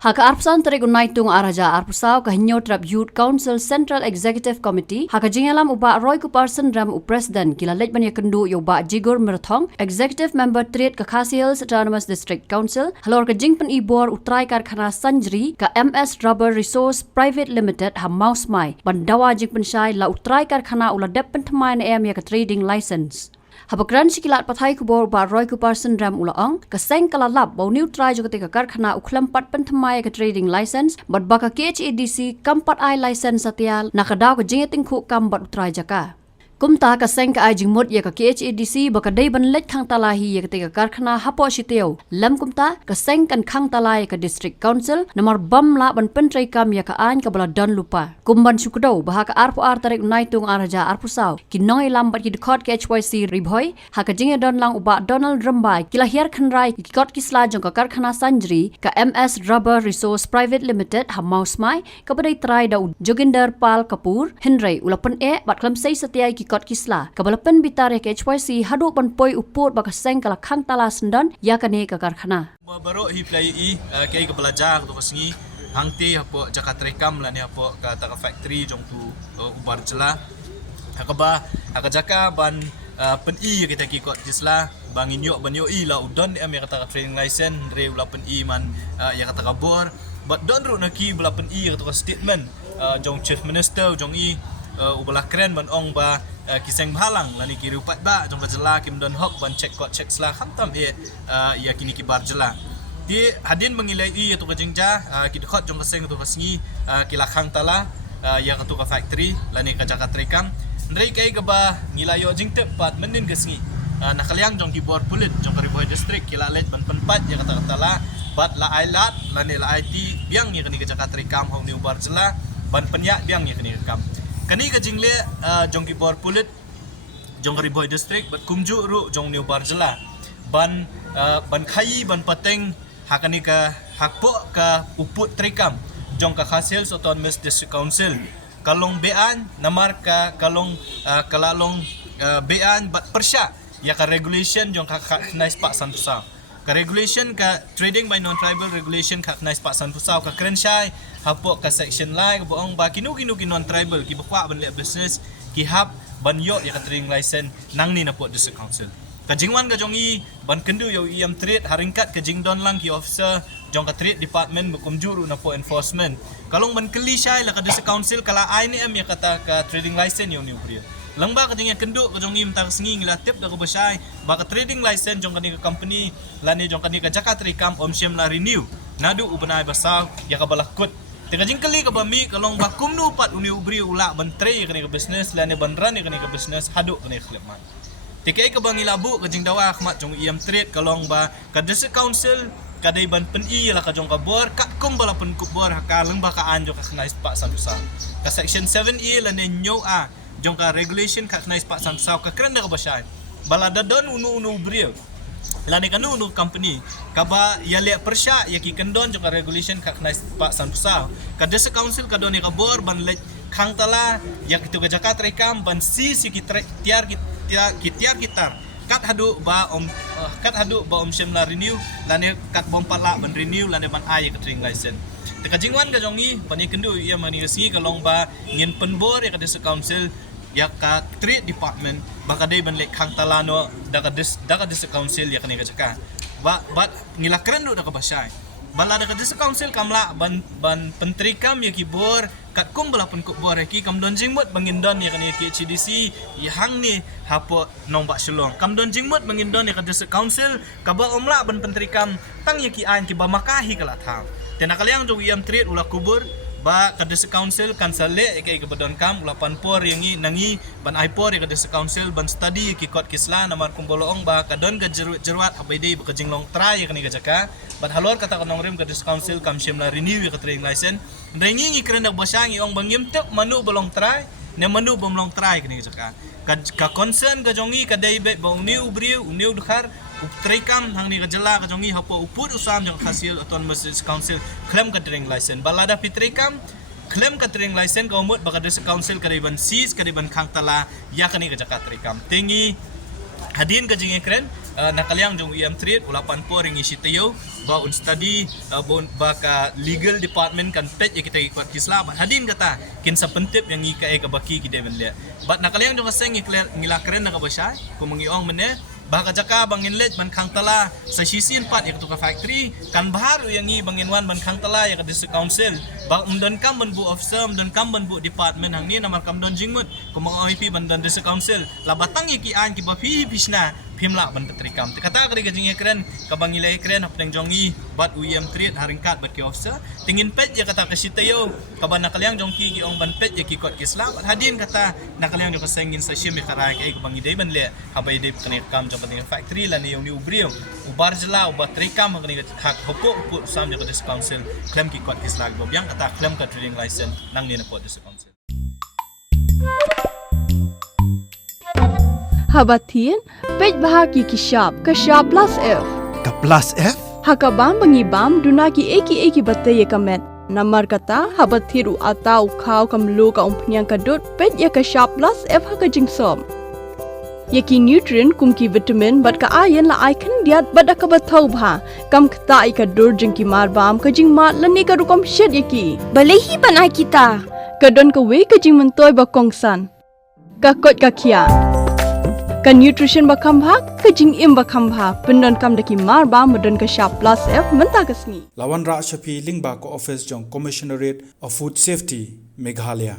Haka arpsan tarik unaitung araja arpusau kahinyo trap Youth Council Central Executive Committee haka jingalam uba Roy Kuparsan ram upresiden kila lej banya kendu yo ba Jigor Merthong Executive Member Triet ka Khasi Hills Autonomous District Council halor ka jingpen ibor utrai karkhana Sanjri ka MS Rubber Resource Private Limited ha Maus Mai bandawa jingpen syai la utrai karkhana ula depen thmai na em ya ka trading license. Habakran sikilat pathai kubor ba Roy Kuparsan ram ulaong kaseng kalalap bau new try juga tika karkhana uklam pat pentamai ka trading license bat baka KHADC kampat ai license satial nakadaw ka jingeting khu kam bat utrai jaka. Kumta kaseng ka ai jingmut ya ka KHADC baka day ban let khang talahi ya ka tika karkhana hapo siteo lam kumta kaseng kan khang talai ka district council nomor bam la ban pentrai kam ya ka an ka bala don lupa. Kumban sukdo bahaka arpo ar tarik naitung araja arpusau kinoi lam bat ki dekot KHYC ribhoi haka jinge don lang uba Donald Rambai kilahir khanrai ki kot kisla jong ka karkhana Sanjri ka MS Rubber Resource Private Limited ha Maus Mai ka badai trai da Joginder Pal Kapoor Henry ulapan bat klam sei setiai ki kot kisla ka balapan bitar ya KHYC hadu ban poi upur baka seng kala khang tala sendan ya kane ka karkhana baru hi play kai ka belajar tu pasingi hangti hapo jakat rekam la ni hapo ka ta factory jong tu ubar jela hakaba hakajaka ban pen kita ki kot kisla bangin yo ban yo la udon am ya kata training license re ula pen man ya kata kabor but don ru naki bela pen kata statement jong chief minister jong ubala keren ban ong ba kiseng halang lani kiri upat ba jong jela kim don hok ban check kot check sla khamtam ya kini ki bar jela di hadin mengilai tu kajingja ki khot jong kaseng tu kasingi kila khang tala ya ka tu ka factory lani ka jakat rekam ndrei kai ka ba ngilayo jing tepat menin kasingi nakaliang jong ki bor pulit jong Kariboy district kila let ban penpat ya kata tala bat la ailat lani la IT biang ni kani ka jakat rekam hau ni ubar jela ban penyak biang ni kani rekam kani ka jingle jong ki bor pulit jong Kariboy district bat kumju ru jong ni ubar jela ban khai ban pateng hakani ka hakpo ka uput trikam jong ka Khasi Hills Autonomous District Council kalong bean namar ka kalong kalalong bean bat persya ya ka regulation jong ka nice pak santusa ka regulation ka trading by non tribal regulation ka nice pak santusa ka krensyai hapo ka section lai boong ba kinu non tribal ki bakwa ban le business ki hab ban yo ya ka trading license nang ni na po district council kajingwan ka jongi ban kendu yo iam trade haringkat ka jingdon lang ki officer jong ka trade department bukum juru na po enforcement kalong ban keli syai la ka district council kala ai ni am ya kata ka trading license yo ni ubri langba ka jingya kendu ka jongi mtar singi ngilatip da ko basai ba ka trading license jong kani ka company lani jong kani ka jakat rekam omsem la renew nadu ubanai basaw ya ka balakut tega jingkali ka bami kalong ba kumnu pat uni ubri ula ban trade kani ka business lani ban ran kani ka business hadu kani khleman tikai ka bangi labu ka jing dawa khmat jong iam trade kalong ba ka district council kadai ban pen la ka jong ka bor ka kum bala pen kubor ka leng ba ka anjo ka khnais pak santusa ka section 7E la ne nyo jong ka regulation ka khnais pak santusa ka kren da ka basai bala da don unu brio la ne kanu unu company ka ba ya le persya ya ki kendon jong ka regulation ka khnais pak santusa ka district council ka don ka bor ban le khang tala ya kitu ka jakat rekam ban si ki tiar kitar kat hadu ba om semla renew lane kat bom pala ban renew lane ban ai ka trading license te kajingwan ka jongi pani kendu ia mani si kalong ba ngin penbor ya ka district council ya ka trade department baka day ban lek khang talano daga district council ya kani ka jaka ba ngilakren do ka basai bala da ka district council kamla ban pentrikam ya kibor kat kum bala pun kubor ki kam don jingmut bangindon ya kani KHDC ya hang ni hapo nong bak selong kam don jingmut bangindon ya ka district council ka ba omla ban pentrikam tang ya ki an ki ba makahi kala tham tena kaliang jong iam trade ula kubur ba ka district council kan sale ke badon kam ula panpor yang nangi ban aipor ya ka district council ban study ki kot kisla namar kumboloong ba ka don ga jeruat habaide ba ka jinglong try ya kani ka jaka ban halor kata kanong rim ka district council kam semla renew ya ka trading license rengi ngi kren dak basangi ong bangim tek manu bolong try ne manu bomlong try kani ka jaka ka concern ka jongi ka dai be ba uniu briu uniu dukhar uptrekam hang ni ka jela ka jongi hapo upur usam jong Khasi Hills Autonomous Council claim ka trading license balada pitrekam claim ka trading license ka umut baka district council kariban sis kariban khang tala ya kani ka jakat rekam tingi hadin ka jingi kren nakaliang jong trade ulapan po ring isitayo ba study ba ka legal department kan pet ya kita ikut kisla hadin kata kin sa pentip yang ika ka baki ki deven le but nakaliang jong kaseng ngilakren na kabasya kung mangiong mene baka jaka bangin let man khang tala sa sisin pat ya ka factory kan baharu yang i bangin wan man khang tala ya ka district council ba umdon kam ban bu officer umdon kam ban bu department hang ni namar kam don jingmut kung mga OIP ban don district council labatang iki an ki ba fi pisna pimla ban petrikam kata kari gajing ekren kabang ilay ekren hapdang jongi bat trade haringkat bat ki officer tingin pet ya kata kasitayo kaban nakaliang jongki gi ong ban pet ya ki kot kisla bat hadin kata nakaliang jong kasengin sa shim karai kay kabang iday ban le habay day kanikam jong pating factory lan yung ni ubriyo ubar jela ubat trikam hang hak hopok sam jong district council claim ki kot kisla bobyang kata claim ka trading license nang ni na po district council Habatin, pej bahagi kishap, kashap plus F. Ka plus F? Hakabam bangibam dunaki eki batay kamet. Namar kata habathiru atau kau kamlu ka umpnyang kadut pej ya kashap plus F hakajing som. Yaki nutrient kumki vitamin bat ka ayan la icon diat bat akabatau bha kam kata ikadur jengki marbam kajing mat lani ka rukom shed yaki. Balehi banai kita. Kadon ka we kajing mentoy bakongsan. Kakot kakia. Ka nutrition bakam bha kajing im bakam bha pendon kam daki marba medon ka sharp plus F menta kasni Lawan Ra Shafi Lingba ko office jong Commissionerate of Food Safety Meghalaya.